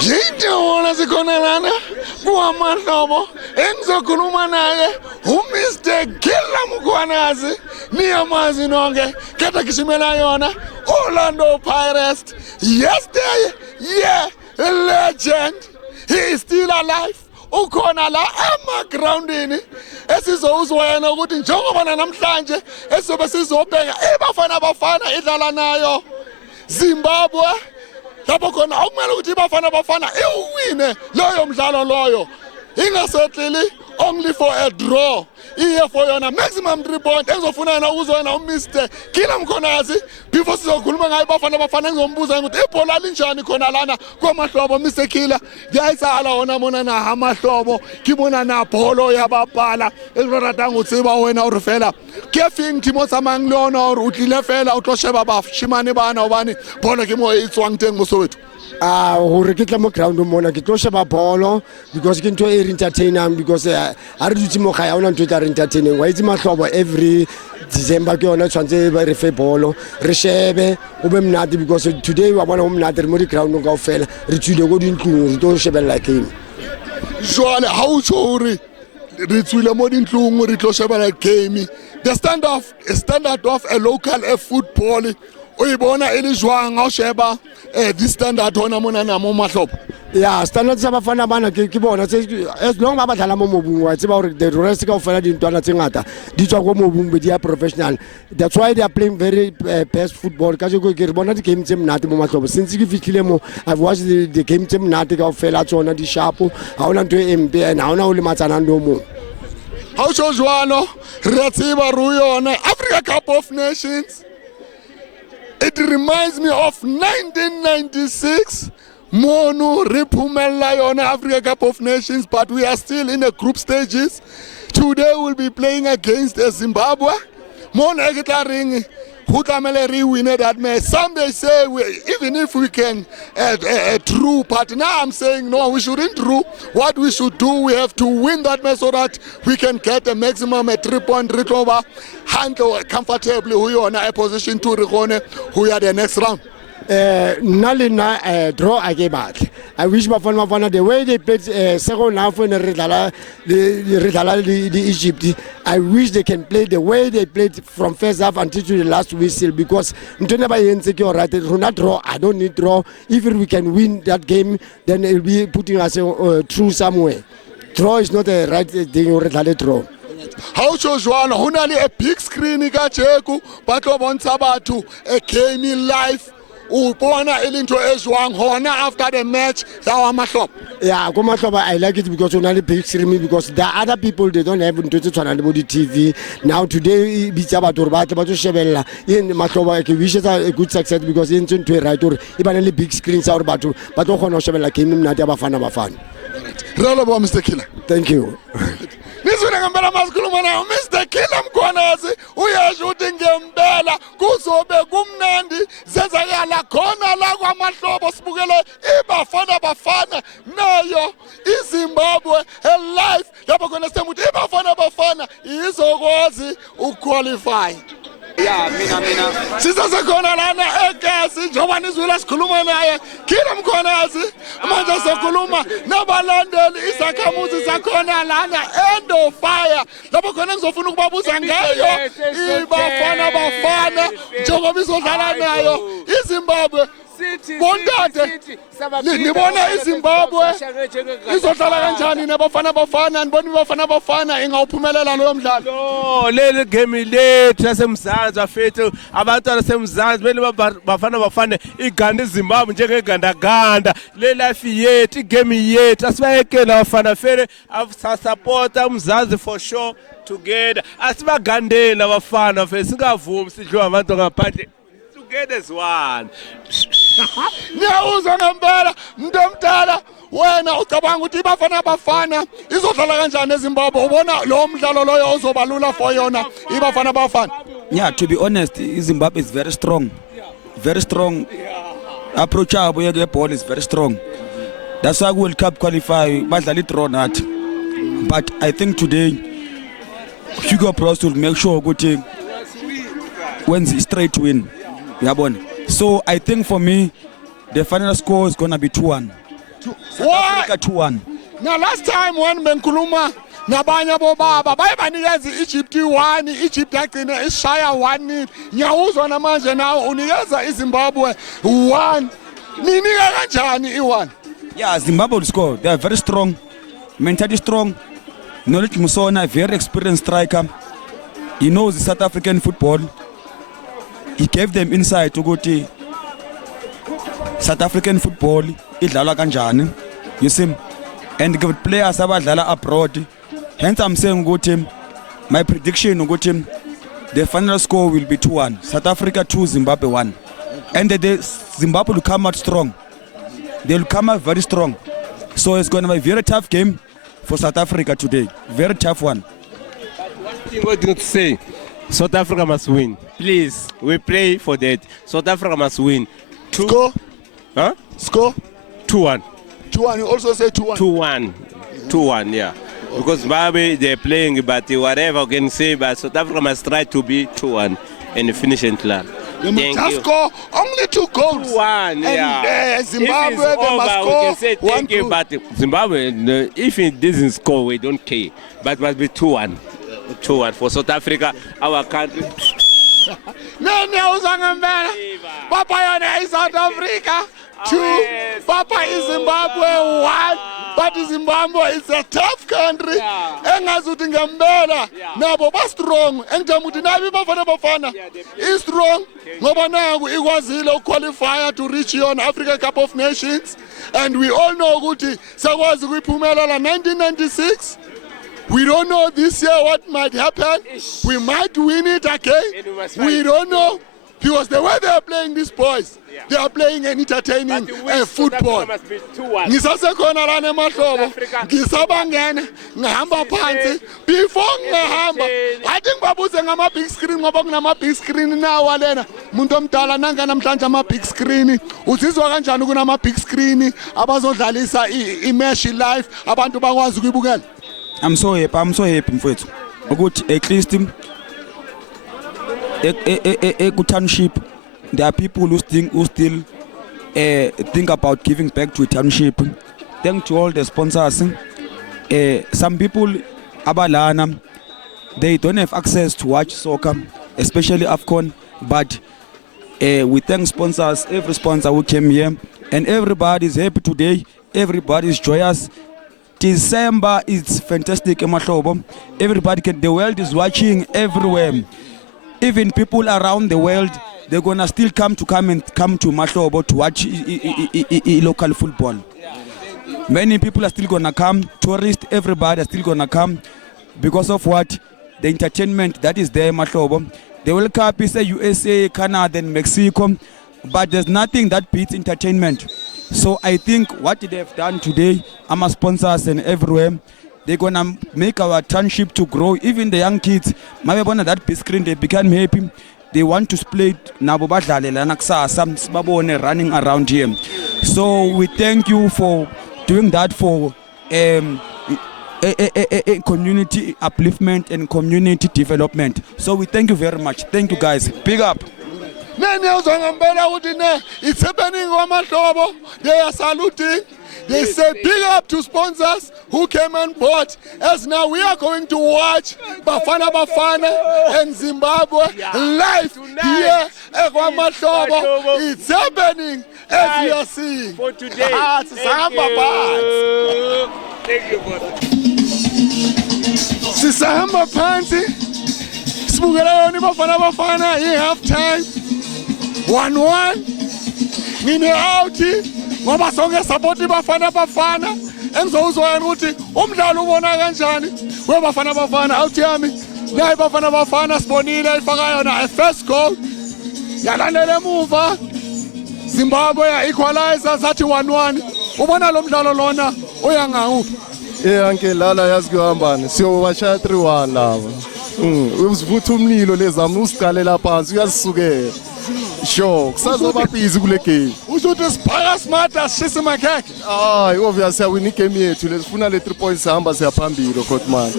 Yinto zikhona lana kuamahlobo engizokhuluma naye uMr Killer Mkhwanazi niyamazi nonke khetha gishimela yona Orlando Pirates. Yesterday, yeah, a legend. He is still alive. Ukhona la emagroundini esizowuzwa yena ukuthi njengoba namhlanje esizobe sizobheka Bafana idlala nayo Zimbabwe. Lapho khona akumele ukuthi Bafana iwine loyo mdlalo loyo. Ingasetleli only for a draw. Iye for yona maximum 3 points. Engizofuna yena ukuzwena uMr Killer Mkhwanazi before sizokhuluma ngayo Bafana ngizombuza ukuthi ibhola linjani khona lana kwamahlobo Mr Killer. Ngiyayisala wona mona na amahlobo kibona na bholo yababhala elirata ngotsiba wena urifela kefing timo samangilona utlile fela utloshe babashimane bana obani bholo ke mo itswang teng mosowethu. Hore ke tla mo ground mona ke tlo sheba bolo because ke ntho e entertainang because a re dutse mo ga ya ona ntho e tla re entertaining wa itse mahlobo every December ke yona tshwantse ba re fe bolo re shebe o be mnate because today wa bona o mnate re mo di ground ka ofela re tswile go dintlong re tlo shebella game jwale ha o tshore re tswile mo dintlong re tlo shebella game. The standard of a local football uyibona elizwang awusheba this standard hona mona na mo mahlobo. Yeah, standard sa Bafana bana ke bona as long ba badlala mo mobung wa tseba hore the rest ka ofela dintwana tse ngata di tswa go mobung be di are professional. That's why they are playing very best football ka jo ke re bona di game tse mnate mo mahlobo since ke fitlhile mo I've watched the game tse mnate ka ofela tsona di sharp ha ona ntwe MP and ha ona o le matsana ndo mo. Ha o tshwa jwalo re tseba ru yona Africa Cup of Nations. It reminds me of 1996. Monu Ripumela yona Africa Cup of Nations, but we are still in the group stages. Today we'll be playing against Zimbabwe. Monu ekitaring Hutamele re-win that match. Some they say even if we can draw, but now I'm saying no, we shouldn't draw. What we should do, we have to win that match so that we can get a maximum 3-point recover, handle comfortably who are in a position to recone who are the next round. Nalina draw again. I wish Bafana the way they played second half when the Egypt. I wish they can play the way they played from first half until to the last whistle because insecure right. Not draw. I don't need draw. If we can win that game, then it'll be putting us through somewhere. Draw is not the right thing or draw. How shows one hunali a big screen ikacheku batlo bontsha batho a game in life. Upona elinto ezwang hona after the match lawa mahlobo. Yeah, go mahlobo I like it because only big screen because the other people they don't have into tshwana le body TV. Now today bitsa batho ba tla ba shebella in mahlobo ke wishes a good success because in ntwe right or e ba le big screen sa hore batho ba tlo khona ho shebella game mnate ya Bafana. Relo bo Mr Killer. Thank you. Nizwina ngempela masikhuluma nayo Mr Killer Mkhwanazi uyasho ukuthi ngempela kuzobe kumnandi zenzakala khona la kwamahlobo sibukele Bafana nayo iZimbabwe live lapho khona semuthi Bafana izokwazi ukuqualify. Yeah, mina. Sisasekhona lana eGasi njengoba nizwile sikhuluma naye Killer Mkhwanazi manje sokhuluma nabalandeli izakhamuzi zakhona lana End of Fire lapho khona ngizofuna ukubabuza ngayo Bafana njengoba izodlala nayo iZimbabwe. Bontate nibona iZimbabwe izodlala kanjani neBafana nibona Bafana ingawuphumelela loyo mdlalo. No, leli game lethu yasemzansi afethu abantwana semzansi bele Bafana iganda iZimbabwe njengegandaganda le life yethu igame yethu asibayekela Bafana fere asupporta umzansi for sure together asibagandeni Bafana fere singavumi sidliwa abantu ngaphandle together as one. Niyawuzwa ngempela mntomdala wena ucabanga ukuthi Bafana izodlala kanjani eZimbabwe ubona lo mdlalo loyo uzobalula for yona Bafana. Yeah, to be honest, Zimbabwe is very strong. Very strong. Approach yabo ye ball is very strong. That's why World Cup qualify badlala draw nathi. But I think today Hugo Broos will make sure ukuthi wins straight win. Yabona. So I think for me the final score is gonna be 2-1. South Why? Africa 2-1. Now last time when bengikhuluma nabanye abobaba bayibanikeza Egypt 1, Egypt yagcina ishaya 1-0. Ngiyawuzwa namanje nawe unikeza iZimbabwe 1. Ninika kanjani i1? Yeah, Zimbabwe will score. They are very strong, mentally strong. Knowledge Musona, very experienced striker. He knows the South African football. He gave them insight to go to South African football. Idlala kanjani, you see, and good players abadlala abroad. Hence, I'm saying go team. My prediction go team. The final score will be 2-1. South Africa 2, Zimbabwe 1, and the Zimbabwe will come out strong. They will come out very strong. So it's going to be a very tough game for South Africa today. Very tough one. What do you say? South Africa must win. Please, we pray for that. South Africa must win. Score? Huh? Score? 2-1. 2-1. You also say 2-1. 2-1. 2-1, yeah. Because Zimbabwe, they're playing, but whatever I can say, but South Africa must try to be 2-1 and finish in plan. They must just score only 2 goals. 2-1, yeah. And Zimbabwe, if it's they must over, score we can say thank you, 1-2. but Zimbabwe, if it doesn't score, we don't care. But it must be 2-1. 2-1 for South Africa, our country. Niyawuzwa ngempela. Papa yona iSouth Africa 2, Papa iZimbabwe 1. But Zimbabwe is a tough country. Engazuthi ngempela nabo ba strong. Engijama ukuthi nabi bafana is strong ngoba naku ikwazile ukuqualify to reach yon Africa Cup of Nations, and we all know ukuthi sakwazi ukuyiphumelela 1996. We don't know this year what might happen. We might win it again. We don't know. Because the way they are playing these boys, they are playing an entertaining football. Ngisasekhona lana emahlobo, ngisabangena, ngihamba phansi. Before ngihamba, I think babuze ngama big screen ngoba kunama big screen nawo lena. Umuntu omdala nanga namhlanje ama big screen. Uzizwa kanjani kunama big screen abazodlalisa imesh live abantu bakwazi ukuyibukela? I'm so happy mfowethu. Ukuthi at least township, there are people who still think about giving back to a township. Thank to all the sponsors. Some people abalana, they don't have access to watch soccer, especially AFCON, but we thank sponsors, every sponsor who came here, and everybody is happy today. Everybody is joyous. December is fantastic. Everybody the world is watching everywhere. Even people around the world, they're gonna still come to Mahlobo to watch local football. Many people are still gonna come, tourists, everybody are still gonna come because of what? The entertainment that is there, Mahlobo. The World Cup is USA, Canada, and Mexico, but there's nothing that beats entertainment. So I think what they have done today, our sponsors and everywhere, they're gonna make our township to grow. Even the young kids, maybe that big screen, they become happy. They want to play running around here. So we thank you for doing that for community upliftment and community development. So we thank you very much. Thank you guys. Big up. It's happening on Mahlobo. They are saluting. They say big up to sponsors who came and bought. As now we are going to watch Bafana and Zimbabwe live here at Mahlobo. It's happening as we are seeing. For today. Thank you, boss. Sisahamba phansi. Sibukela yona Bafana in half time. 1-1. Ngine out ngoba sonke support Bafana. Engizowuzwa ukuthi umdlalo ubona kanjani. Bafana out yami. Nayi Bafana sibonile ifaka yona a first goal. Yalandela emuva. Zimbabwe ya equalizer sathi 1-1. Ubona lo mdlalo lona uyangawuphi? Anke lala yazi kuhambani. Siyobashaya 3-1 lava. Uzivutha umlilo lezami usiqalela phansi uyasukela. Sure, kusazoba busy kule game. Uzothi siphaka smart asishise makhekhe. Obviously awini game yethu lesifuna le 3 points hamba siyaphambili Khotman.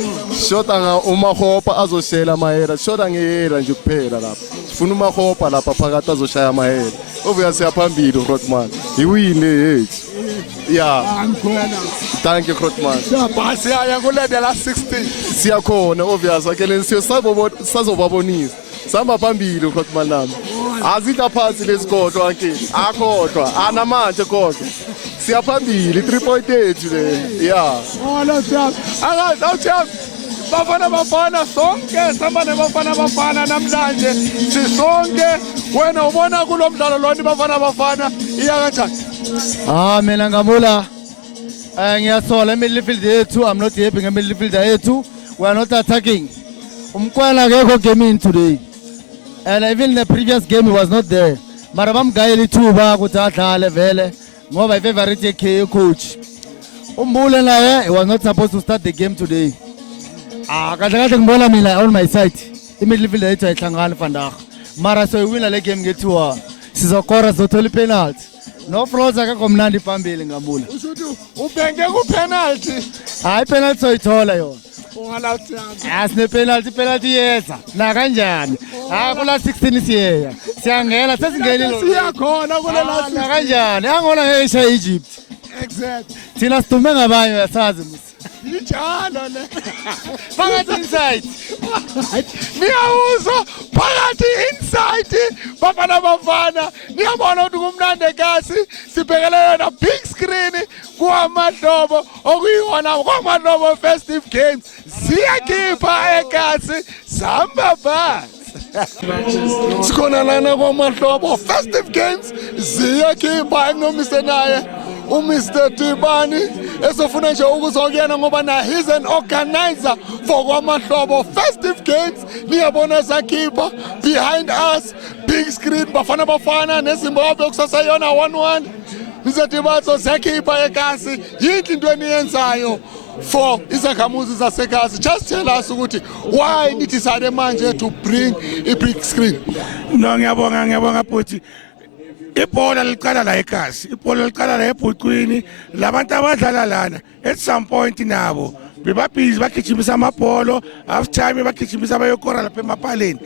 Shoda nga umahopa azoshela mahera, shoda ngehera nje kuphela lapha. Sifuna umahopa lapha phakathi azoshaya mahera. Obviously siyaphambili Grootman. Iwine yethu. Yeah. Thank you Grootman. Basi aya kulede la 16. Siyakhona obviously akele sizobabonisa. Samba phambili Grootman nami. Azitha phansi lesigodlo anke. Akhodwa anamanje kodwa. Siyaphambili 3 point ethu le. Yeah. Oh lo champ. Champ. Bafana sonke sambane bafana namhlanje sisonke wena ubona kulomdlalo lona bafana iya kanjani? Mina ngamula ngiyasola midfield yethu. I'm not happy ngemidfield yethu. We are not attacking. Umkwena akekho game today. And even the previous game he was not there. Mara bamgayela ithuba ukuthi adlale vele ngoba ifavorite yakhe coach. Umbule naye he was not supposed to start the game today. Kahle ngibona mina on my side. Imidfield yethu ayihlangani vandag. Mara so wina le game ngethiwa sizokora sizothola penalty. No flaws akekho mnandi phambili ngambula. Ubhenge ku penalty. Hayi penalty soyithola yona. Ungala Asine penalty yetha. Na kanjani? Kula 16 siyeya. Siyangena sesingenile. siyakhona kulela Na kanjani? Angona ngesha Egypt. exact. Thina sidume ngabanye yasazi musi. Njalo le. Phakathi inside. Niyawuzwa phakathi inside bafana niyabona ukuthi kumnandi eKasi sibhekele yona big screen kwaMahlobo okuyiwona kwaMahlobo festive games siyakhipha eKasi samba phansi sikhona lana kwaMahlobo festive games ziyakhipha ekunomise naye uMr Tibani esofuna nje ukuzokuyena ngoba na he's an organizer for kwaMahlobo festive games niyabona sakhipha behind us big screen bafana neZimbabwe kusasa yona 1-1 Mr Tibani sakhipha eKasi yinhle into eniyenzayo for izakhamuzi zaseKasi. Just tell us ukuthi why nithi sade manje to bring a big screen. No ngiyabonga futhi ibhola liqala la eKasi, ibhola liqala la eBhuqwini, labantu abadlala lana at some point nabo bebabhizi bagijimisa amabholo, half time bagijimisa abayokora lapha emapaleni.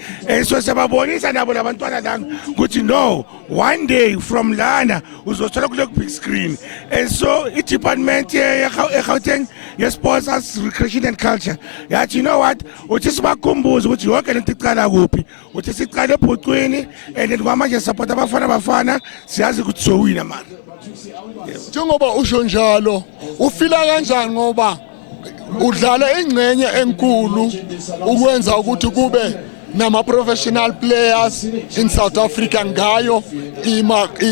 So siyababonisa nabo labantwana lana ukuthi no, one day from lana uzothola kule big screen. And so i-department eGauteng ye-sports as recreation and culture yathi, you know what, uthi sibakhumbuze ukuthi yonke lento iqala kuphi, uthi siqale eBhuqwini and then kwamanje support bafana siyazi ukuthi sowina mara. Njengoba usho njalo ufila kanjani ngoba udlala ingcenye enkulu ukwenza ukuthi kube nama professional players in South Africa ngayo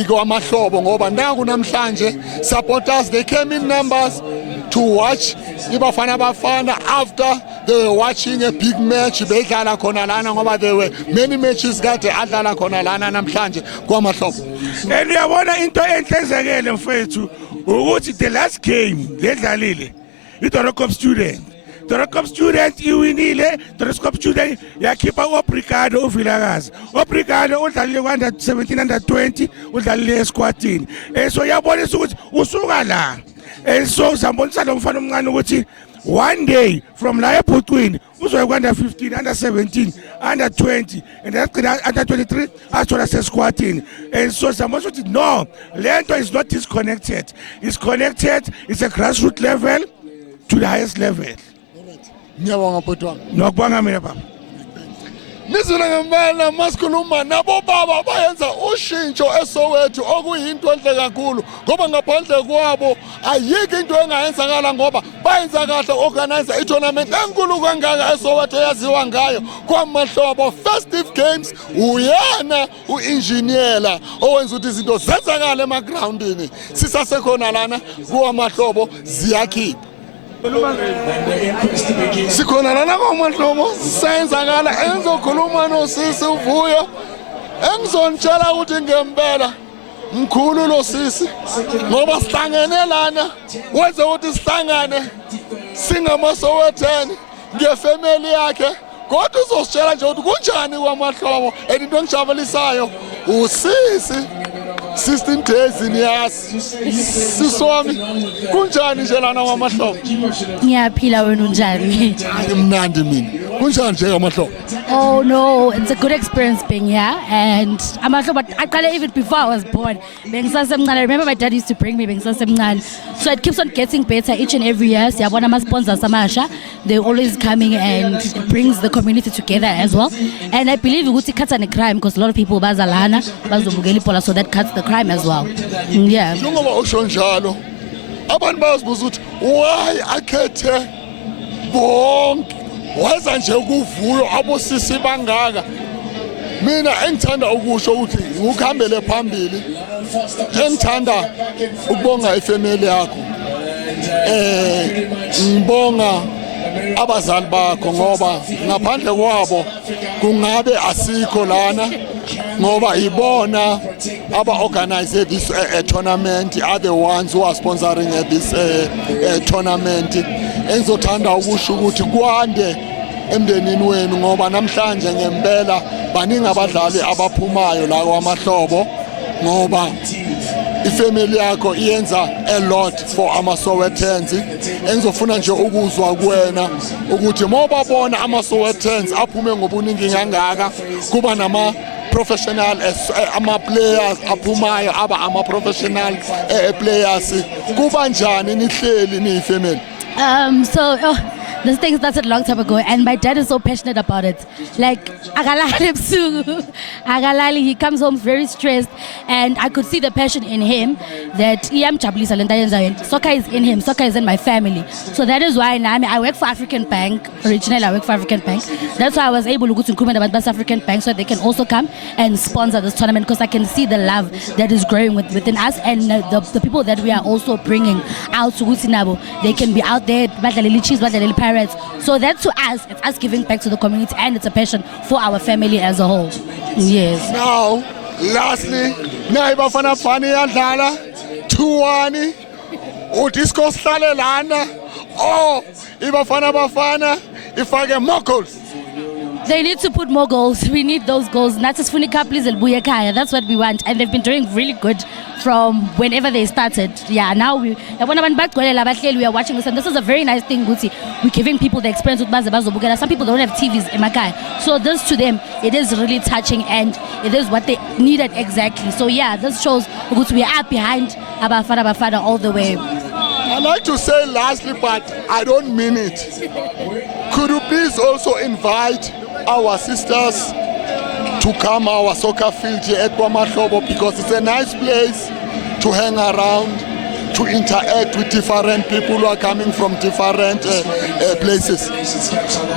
kwaMahlobo ngoba naku namhlanje supporters they came in numbers to watch bafana after they were watching a big match bedlala khona lana ngoba there were many matches kade adlala khona lana namhlanje kwaMahlobo. Uyabona into enhlezekele mfethu ukuthi the last game ledlalile iDorocop student iwinile. Dorocop student yakhipha uObrigado uVilakazi. Obrigado udlalile kwa under 17 under 20 udlalile esquadini. So yabonisa ukuthi usuka la. So sambonisa lo mfana omncane ukuthi one day from la eBhuqwini uzoya kwa under 15 under 17 under 20 and under 23 athola sesquadini. And so sambonisa ukuthi no, lento is not disconnected. It's connected. It's a grassroots level to the highest level. Ngiyabonga bhuti wami. Nokubonga mina baba. Nizula ngempela masikhuluma nabo baba bayenza ushintsho eSoweto okuyinto enhle kakhulu ngoba ngaphandle kwabo ayikho into engayenzakala ngoba bayenza kahle organize i-tournament enkulu kangaka eSoweto yaziwa ngayo kwaMahlobo festive games. Uyena uengineer owenza ukuthi izinto zenzakale emagroundini sisasekhona lana kwaMahlobo ziyakhipha. Sikhona lana kwaMahlobo senzakala enzokhuluma noSisi uVuyo engizonitshela ukuthi ngempela mkhulu lo sisi ngoba sihlangene lana wenze ukuthi sihlangane singamasowetheni ngefamily yakhe kodwa uzositshela nje ukuthi kunjani kwaMahlobo and into engijabulisayo uSisi 16 days niyasi siswami kunjani nje lana kwaMahlobo. Ngiyaphila wena unjani? Mnandi mina kunjani nje amahlobo? Oh no, it's a good experience being here, and I'm actually, but I can't even before I was born. I remember my dad used to bring me so it keeps on getting better each and every year. So one of my sponsors, Samasha, they're always coming and it brings the community together as well. And I believe it cuts on the crime because a lot of people bazalana, so that cuts the crime as well. Yeah. Abantu bazibuza ukuthi why akhethe bonke waza nje ukuvuyo abosisi bangaka. Mina engithanda ukusho ukuthi ukuhambele phambili, engithanda ukubonga ifamily yakho, ngibonga abazali bakho ngoba ngaphandle kwabo kungabe asikho lana, ngoba ibona aba-organize this tournament, are the ones who are sponsoring this tournament. Engizothanda ukusho ukuthi kwande emndenini wenu ngoba namhlanje ngempela baningi abadlali abaphumayo la kwaMahlobo, ngoba ifamily yakho iyenza a lot for ama-Sowetans. Engizofuna nje ukuzwa kuwena ukuthi mawubabona ama-Sowetans aphume ngobuningi kangaka, kuba nama professional ama-players aphumayo aba ama-professional players, kuba njani nihleli niyifamily? This thing started a long time ago, and my dad is so passionate about it. Like, Agalali, he comes home very stressed, and I could see the passion in him that soccer is in him, soccer is in my family. So that is why now I work for African Bank. Originally, I work for African Bank. That's why I was able to go to Nkrumah about African Bank so they can also come and sponsor this tournament, because I can see the love that is growing within us, and the people that we are also bringing out to Gutinabo. They can be out there, so that's to us, it's us giving back to the community, and it's a passion for our family as a whole. Yes. Now, lastly, Naibafana Fani Adala, 2-1, Udisco Stalelana, oh, Ibafana Bafana, if I get more goals. They need to put more goals. We need those goals. Natis Funika, please, and Buyakaya. That's what we want. And they've been doing really good from whenever they started. Yeah, now we are watching this, and this is a very nice thing, Guti. We're giving people the experience with Bazabazo Bugala. Some people don't have TVs in Makai. So this to them, it is really touching, and it is what they needed exactly. So yeah, this shows Guti, we are behind Abafada all the way. I like to say lastly, but I don't mean it. Could you please also invite our sisters to come our soccer field here at KwaMahlobo, because it's a nice place to hang around, to interact with different people who are coming from different places.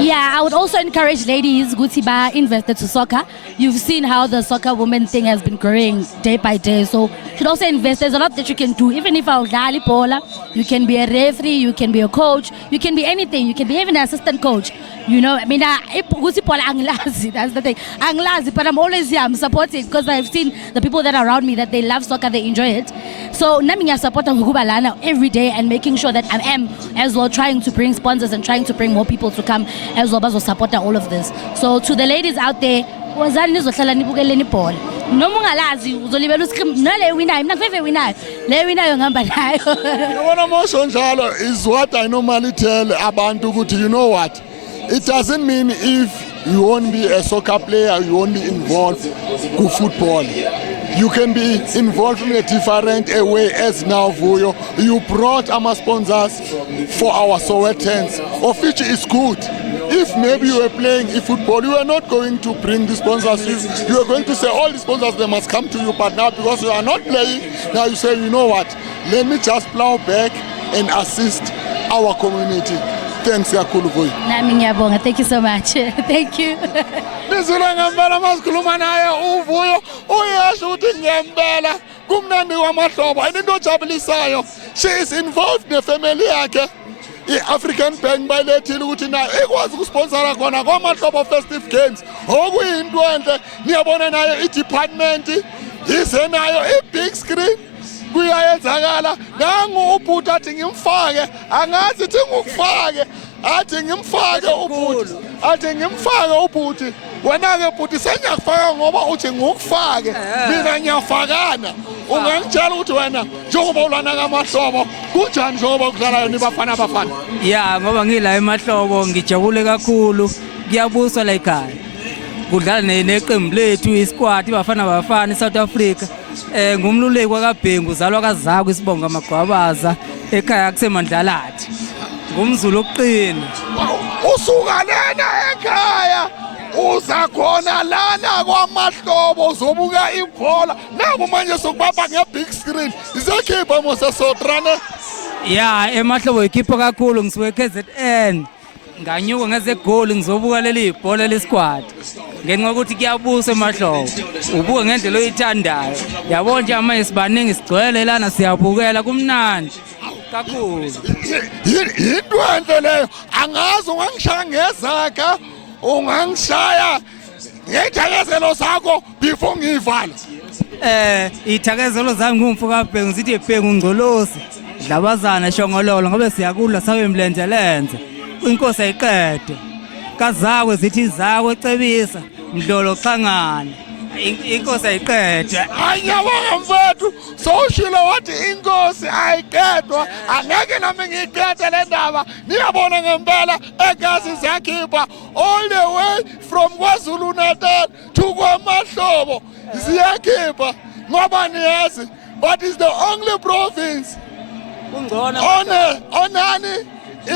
Yeah, I would also encourage ladies, Gutiba, invested to soccer. You've seen how the soccer women thing has been growing day by day, so you should also invest. There's a lot that you can do. Even if I'm Dali Pola, you can be a referee, you can be a coach, you can be anything. You can be even an assistant coach. You know, I mean, that's the thing. I'm lazy, but I'm always here. I'm supporting, because I've seen the people that are around me, that they love soccer, they enjoy it. So, I support every day, and making sure that I am as well trying to bring sponsors and trying to bring more people to come as well as support all of this. So, to the ladies out there, wazani nizohlala nibukele nibhola noma ungalazi uzolibela uScream nale winayo mina ngifeve winayo le winayo ngihamba nayo. Yabona mosho njalo is what I normally tell abantu ukuthi, you know what, it doesn't mean if you won't be a soccer player, you won't be involved with football. You can be involved in a different way, as now Vuyo. You brought our sponsors for our Sowetans, of which is good. If maybe you were playing football, you are not going to bring the sponsors. You are going to say all the sponsors, they must come to you. But now, because you are not playing, now you say, you know what, let me just plow back and assist our community. Thanks, Yakulu Vuyo. Thank you so much. Thank you. She is involved in the family. I-African Bank bayilethile ukuthi nayo ikwazi ukusponsora khona KwaMahlobo Festive Games. Okuyinto enhle, niyabona nayo i-department ize nayo i-big screen. Kuyayenzakala nangu ubhuti athi ngimfake, angazi thi ngikufake, athi ngimfake ubhuti, athi ngimfake ubhuti. Wena-ke bhuti sengiyakufaka ngoba uthi ngikufake, mina ngiyafakana. Ungangitshela ukuthi wena njengoba ulana kaMahlobo kunjani njengoba kudlala yona iBafana Bafana? Yeah, ngoba ngila eMahlobo ngijabule kakhulu kuyabuswa la ekhaya kudlala neqembu lethu isquad Bafana eSouth Africa ngumluleki kwaKabhengu uzalwa kaZakho isibonga Magwabaza ekhaya kusemandlalathi ngumZulu oqina usuka lena ekhaya uza khona lana kwaMahlobo uzobuka ibhola naku manje sokubapha ngebig screen izekhipha mosesotrane ya eMahlobo ikhipha kakhulu ngisuke KZN nganyuka ngeze goal ngizobuka leli ibhola lesquad ngenxa ukuthi kuyabusa eMahlobo ubuke ngendlela oyithandayo yabona nje manje sibaningi sigcwele lana siyabukela kumnandi kakhulu into enhle leyo angazi ungangishaya ngezakha ungangishaya ngethakazelo sakho before ngiyivala ithakazelo zami ngumfo kaBhengu ngithi eBhengu ngcolosi dlabazana shongololo ngobe siyakudla sawe mlenzelenze inkosi ayiqede kaZakho zithi Zakho ecebisa Mdlolo xangana inkosi ayiqede anyabonga mfethu soshilo wathi inkosi ayiqedwa angeke nami ngiyiqede le ndaba niyabona ngempela egazi siyakhipha all the way from KwaZulu Natal to kwaMahlobo siyakhipha ngoba niyazi but is the only province onani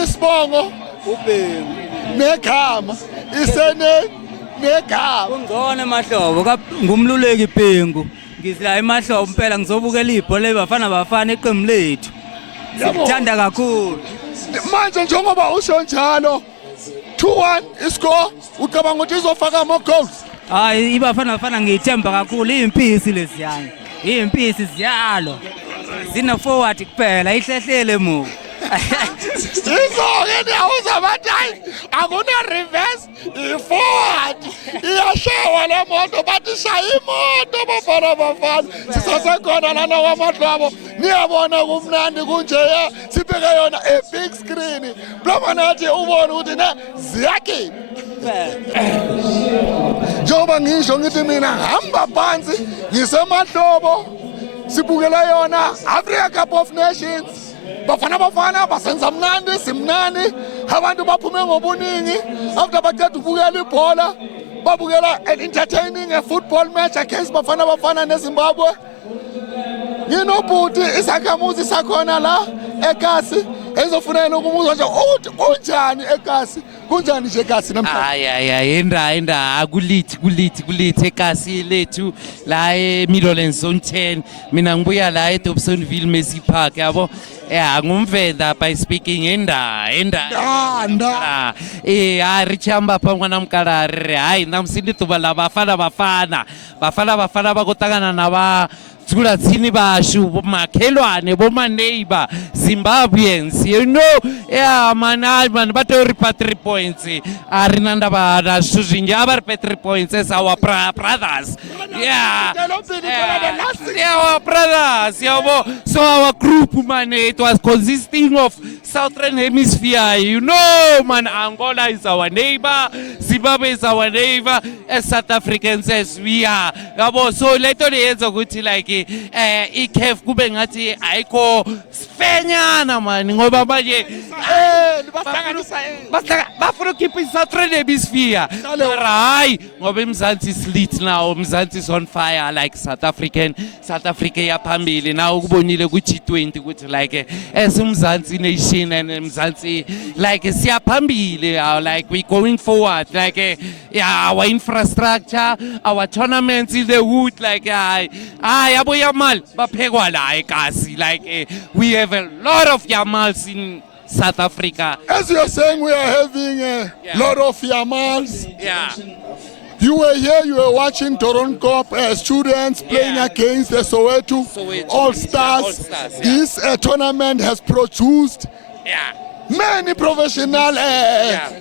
isibongo uBhengu negama isene negama ungone Mahlobo ngumluleki Bhengu ngizila eMahlobo impela ngizobukela ibhola Bafana eqembu lethu sikuthanda kakhulu manje njengoba usho njalo 2-1 iscore ucabanga ukuthi izofaka ama goals hayi iBafana ngiyithemba kakhulu impisi lesiyana impisi ziyalo zina forward kuphela ihlehlele mu izoke ndiyawuza bathi hayi akuna reverse i-forward iyashawa le moto bathi shaya imoto Bafana sisasekhona lana kwaMahlobo niyabona kumnandi kunjeya sibheke yona big screen noma nathi ubone ukuthi ne ziyakhipha njengoba ngisho ngithi mina hamba phansi ngiseMahlobo sibukela yona Africa Cup of Nations Bafana basenza mnandi simnandi abantu baphume ngobuningi after baqeda ukubukela ibhola babukela an entertaining a football match against Bafana neZimbabwe nginobhuti isakhamuzi sakhona la eKasi ezofunela ukumuza nje uthi unjani eKasi kunjani nje eKasi namhlanje yenda akulithi eKasi lethu la eMidlands Zone 10 mina ngibuya la eDobsonville Messi Park yabo ngumvenda by speaking enda richamba pangwana mkalari hayi namsindi tuba la Bafana bakotangana na Tsula tsini bashu makhelwane boma neighbor Zimbabweans you know man but repat 3 points arinanda ba da shuzinja abar 3 points as our brothers our brothers so our group man it was consisting of Southern Hemisphere you know man Angola is our neighbor Zimbabwe is our neighbor as South Africans as we are so later yenza ukuthi like ikhef kube ngathi ayikho sifenyana man ngoba manje bafuna ukhipha i-Southern Hemisphere hayi ngoba iMzansi is lit now iMzansi is on fire like South Africa yaphambili now ukubonile ku G20 ukuthi like as uMzansi nation and uMzansi like siyaphambili like we going forward like our infrastructure our tournaments in the wood like yabo yamal baphekwa la eKasi like we have a lot of yamals in South Africa. As you're saying, we are having a lot of yamals. You were here, you were watching Toronto students playing against the Soweto All-Stars. This tournament has produced many professional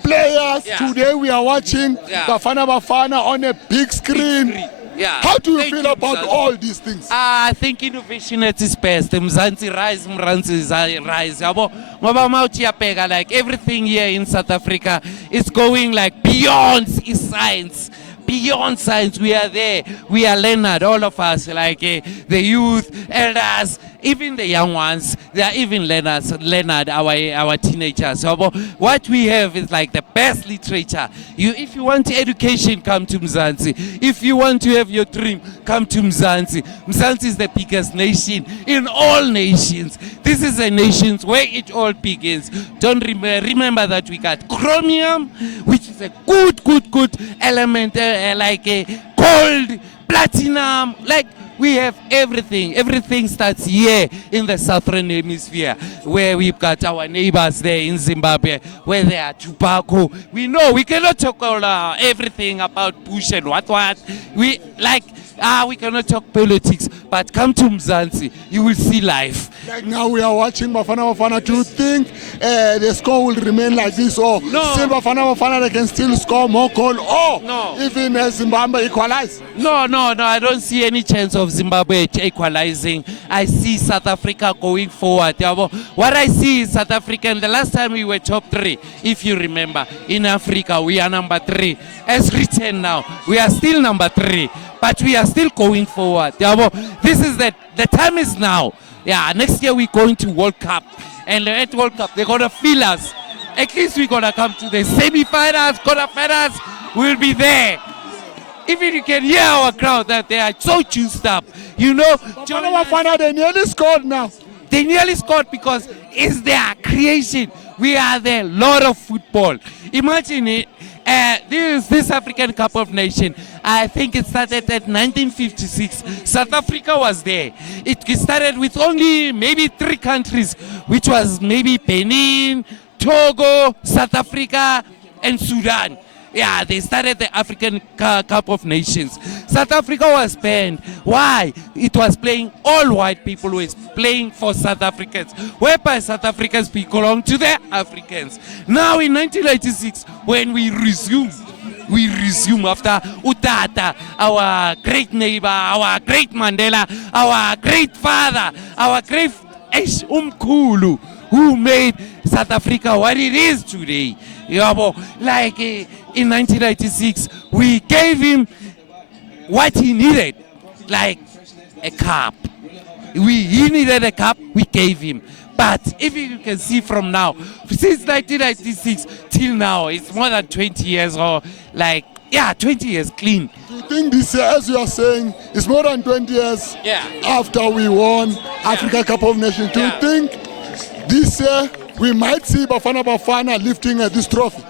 players. Today we are watching Bafana on a big screen. How do you feel about all these things? I think innovation at its best. Mzansi rise, Mzansi rise. Ngoba mauthi yapeka like everything here in South Africa is going like beyond science. Beyond science, we are there. We are learned, all of us, like the youth, elders, even the young ones, they are even Leonard, our teenagers. So what we have is like the best literature. If you want education, come to Mzansi. If you want to have your dream, come to Mzansi. Mzansi is the biggest nation in all nations. This is a nation where it all begins. Don't remember that we got chromium, which is a good element, like a gold, platinum, like we have everything. Everything starts here in the southern hemisphere, where we've got our neighbors there in Zimbabwe, where they are tobacco. We know we cannot talk everything about Bush and what. We cannot talk politics, but come to Mzansi, you will see life. Like now we are watching Bafana Bafana. Do you think the score will remain like this, or still Bafana Bafana they can still score more goal, or even Zimbabwe equalize? No, I don't see any chance of Zimbabwe equalizing. I see South Africa going forward. What I see is South Africa, and the last time we were top 3, if you remember, in Africa, we are number 3. As written now, we are still number 3, but we are still going forward. This is the time is now. Yeah, next year we're going to World Cup, and at World Cup, they're going to feel us. At least we're going to come to the semi-finals, quarter-finals, we'll be there. Even you can hear our crowd that they are so juiced up. You know, they nearly scored now. They nearly scored because it's their creation. We are the Lord of football. Imagine it. This African Cup of Nations, I think it started at 1956. South Africa was there. It started with only maybe 3 countries, which was maybe Benin, Togo, South Africa, and Sudan. Yeah, they started the African Cup of Nations. South Africa was banned. Why? It was playing all white people who was playing for South Africans, whereby South Africans belong to the Africans. Now in 1996, when we resume after Utata, our great neighbor, our great Mandela, our great father, our great Umkhulu, who made South Africa what it is today. Like in 1996, we gave him what he needed, like a cup. He needed a cup, we gave him. But if you can see from now, since 1996 till now, it's more than 20 years, or 20 years clean. Do you think this year, as you are saying, is more than 20 years after we won Africa Cup of Nations? Do you think this year we might see Bafana Bafana lifting this trophy?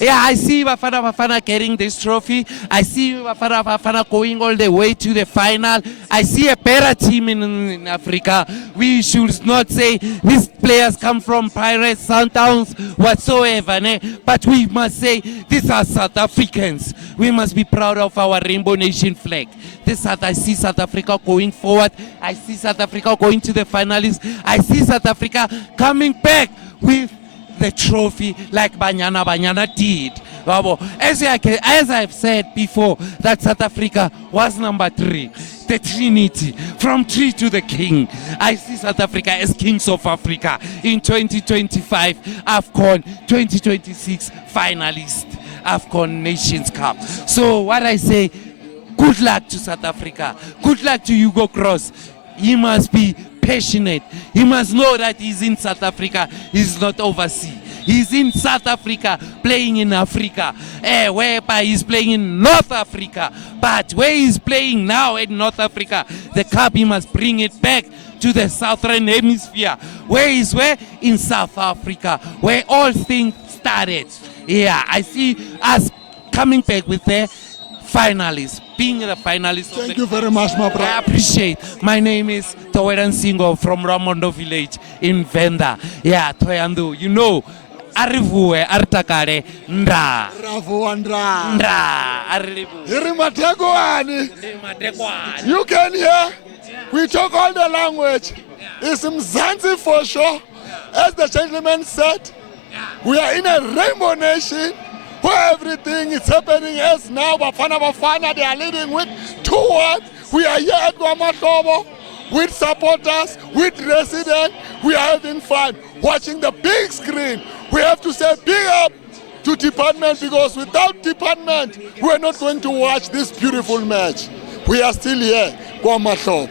Yeah, I see Bafana Bafana getting this trophy. I see Bafana Bafana going all the way to the final. I see a better team in Africa. We should not say these players come from Pirates, Sundowns, whatsoever. But we must say these are South Africans. We must be proud of our Rainbow Nation flag. I see South Africa going forward. I see South Africa going to the finalists. I see South Africa coming back with the trophy like Banyana did. As I've said before, that South Africa was number 3, the Trinity, from tree to the king. I see South Africa as kings of Africa in 2025 AFCON, 2026 finalist AFCON Nations Cup. So what I say, good luck to South Africa, good luck to Hugo Cross. He must be passionate. He must know that he's in South Africa, he's not overseas. He's in South Africa, playing in Africa, whereby he's playing in North Africa. But where he's playing now in North Africa, the cup, he must bring it back to the Southern Hemisphere. Where is where? In South Africa, where all things started. Yeah, I see us coming back with the finalists, being the finalists. Thank you very much, my brother. I appreciate. My name is Toweran Singo from Ramondo village in Venda. Yeah, Toyandu, you know, Arivuwe, Artakare, Ndra. You can hear, we talk all the language. It's Mzansi for sure. As the gentleman said, we are in a rainbow nation where everything is happening as now. Bafana Bafana, they are leading with 2-1. We are here at KwaMahlobo with supporters, with residents. We are having fun watching the big screen. We have to say big up to department, because without department, we are not going to watch this beautiful match. We are still here, KwaMahlobo.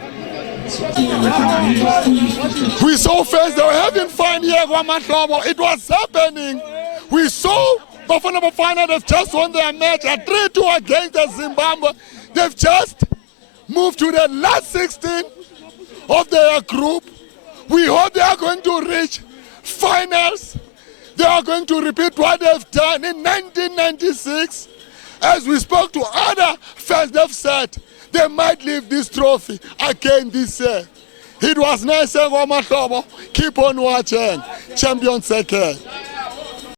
We saw first they were having fun here, Kwamahlobo. It was happening. We saw Bafana Bafana, they've just won their match at 3-2 against the Zimbabwe. They've just moved to the last 16 of their group. We hope they are going to reach finals. They are going to repeat what they've done in 1996. As we spoke to other fans, they've said they might leave this trophy again this year. It was nice, Kwamahlobo. Keep on watching. Champion second.